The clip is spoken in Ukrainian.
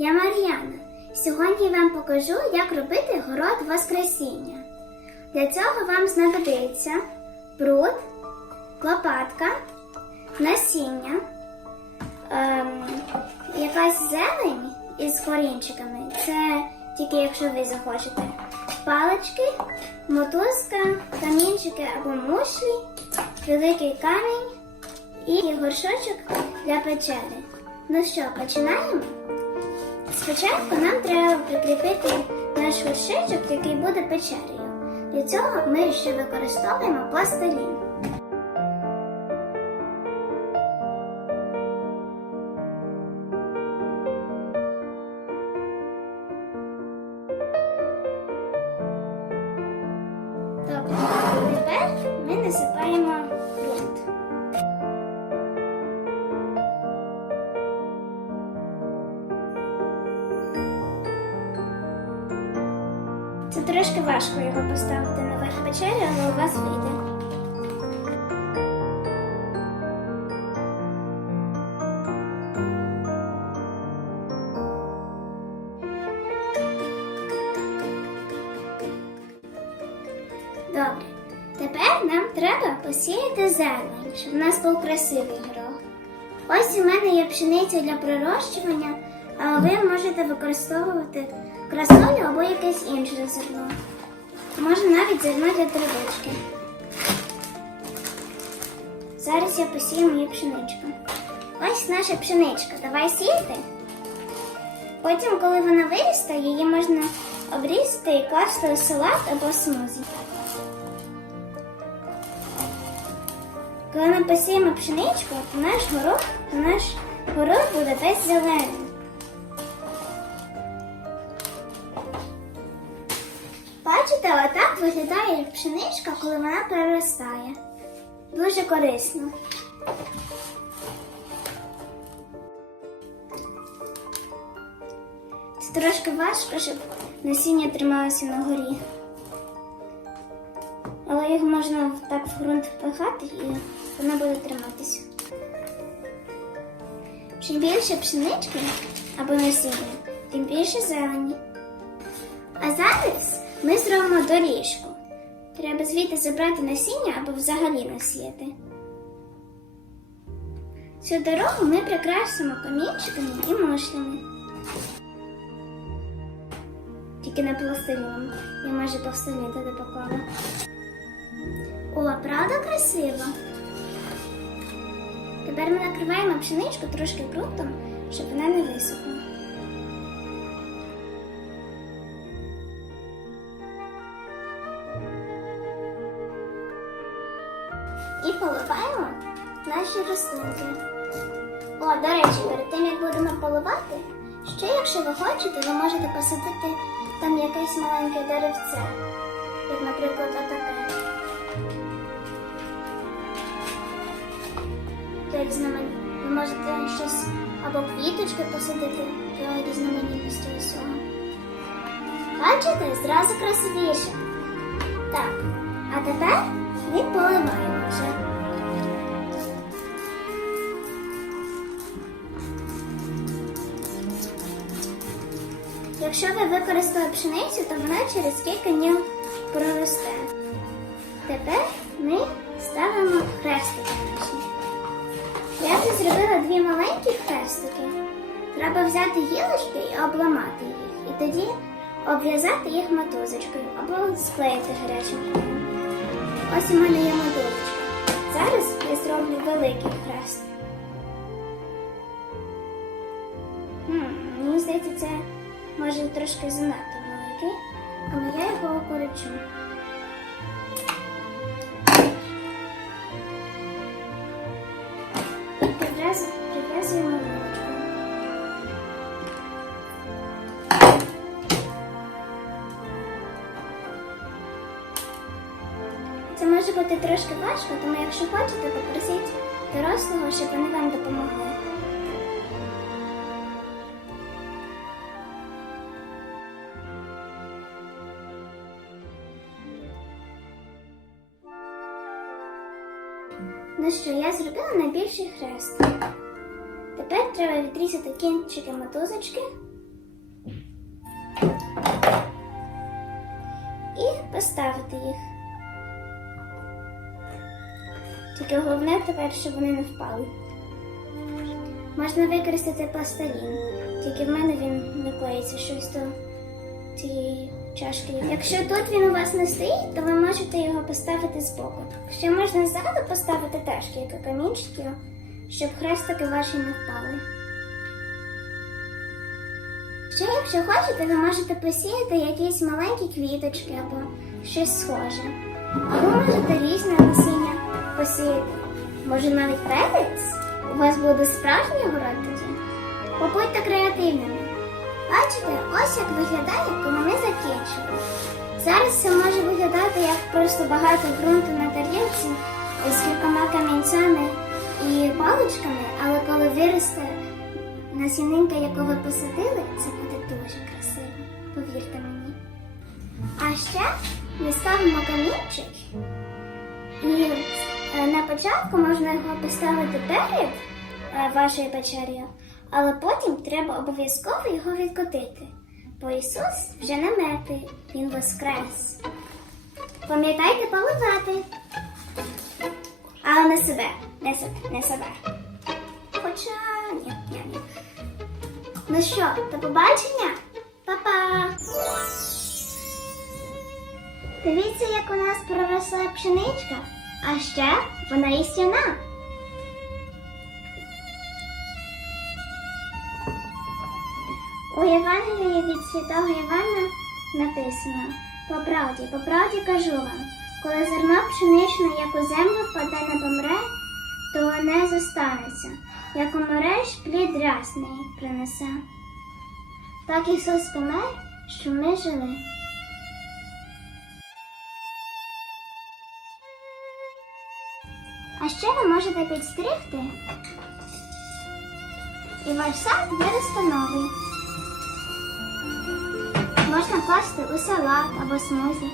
я Мар'яна. Сьогодні вам покажу, як робити город Воскресіння. Для цього вам знадобиться пруд, лопатка, насіння, ем, якась зелень із корінчиками. Це тільки якщо ви захочете. Палички, мотузка, камінчики або мушлі, великий камінь і горшочок для печери. Ну що, починаємо? Спочатку нам треба прикріпити наш горшечок, який буде печерою. Для цього ми ще використовуємо пластилін. Тепер ми насипаємо Це трошки важко його поставити на верх печері, але у вас вийде. Добре. Тепер нам треба посіяти зелень, щоб у нас був красивий горох. Ось у мене є пшениця для пророщування, а ви можете використовувати красолю або якесь інше зерно. Можна навіть зерно для травички. Зараз я посію мою пшеничку. Ось наша пшеничка. Давай сіяти. Потім, коли вона виросте, її можна обрізати і класти у салат або смузі. Коли ми посіємо пшеничку, наш то наш горох буде весь зелений. Виглядає пшеничка, коли вона проростає. Дуже корисно. Це трошки важко, щоб насіння трималося на горі. Але його можна так в ґрунт впихати і воно буде триматися. Чим більше пшенички або насіння, тим більше зелені. А зараз ми зробимо доріжку. Треба звідти забрати насіння або взагалі насіяти. Цю дорогу ми прикрасимо камінчиками і мушлями. Тільки не пластиліном. Я майже пластилін туди поклала. О, правда красиво? Тепер ми накриваємо пшеничку трошки ґрунтом, щоб вона не висохла. І поливаємо наші рослинки. О, до речі, перед тим як будемо поливати, ще якщо ви хочете, ви можете посадити там якесь маленьке деревце, як, наприклад, отаке. Для різноманітності. Ви можете щось або квіточки посадити для різноманітності усього. Бачите, зразу красивіше. Так, а тепер ми поливаємо вже. Якщо ви використали пшеницю, то вона через кілька днів проросте. Тепер ми ставимо хрестики наші. Я вже зробила дві маленькі хрестики. Треба взяти гілочки і обламати їх. І тоді обв'язати їх мотузочкою або склеїти гарячим. Ось у мене є мотузочка. Зараз я зроблю великий хрест. Мені здається, це може трошки занадто великий, але я його окорочу. Це трошки важко, тому якщо хочете, попросіть дорослого, щоб вони вам допомогли. Ну що, я зробила найбільший хрест. Тепер треба відрізати кінчики мотузочки І поставити їх. Тільки головне тепер, щоб вони не впали. Можна використати пластилін, тільки в мене він не клеїться щось до цієї чашки. Якщо тут він у вас не стоїть, то ви можете його поставити збоку. Ще можна ззаду поставити теж кілька камінчиків, щоб хрестики ваші не впали. Ще, якщо хочете, ви можете посіяти якісь маленькі квіточки або щось схоже. Або можете різне насіння посіяти. Може навіть перець? У вас буде справжній город тоді? Побудьте креативними. Бачите, ось як виглядає, коли ми закінчили. Зараз це може виглядати як просто багато ґрунту на тарілці з кількома камінцями і паличками, але коли виросте насінинка, яку ви посадили, це буде дуже красиво. Повірте мені. А ще ми ставимо камінчик і на початку можна його поставити перед е, вашою печерою, але потім треба обов'язково його відкотити. Бо Ісус вже не мертвий, Він воскрес. Пам'ятайте поливати. Але не себе, не себе, не себе. Хоча ні, ні, ні. Ну що, до побачення? Па-па! Дивіться, як у нас проросла пшеничка, а ще вона їстяна. У Євангелії від святого Івана написано по правді, по правді кажу вам, коли зерно пшеничне, як у землю впаде не помре, то не зостанеться, як умреш, плід рясний принесе. Так Ісус помер, що ми жили. А ще ви можете підстригти, і ваш сад виросте новий. Можна класти у салат або смузі.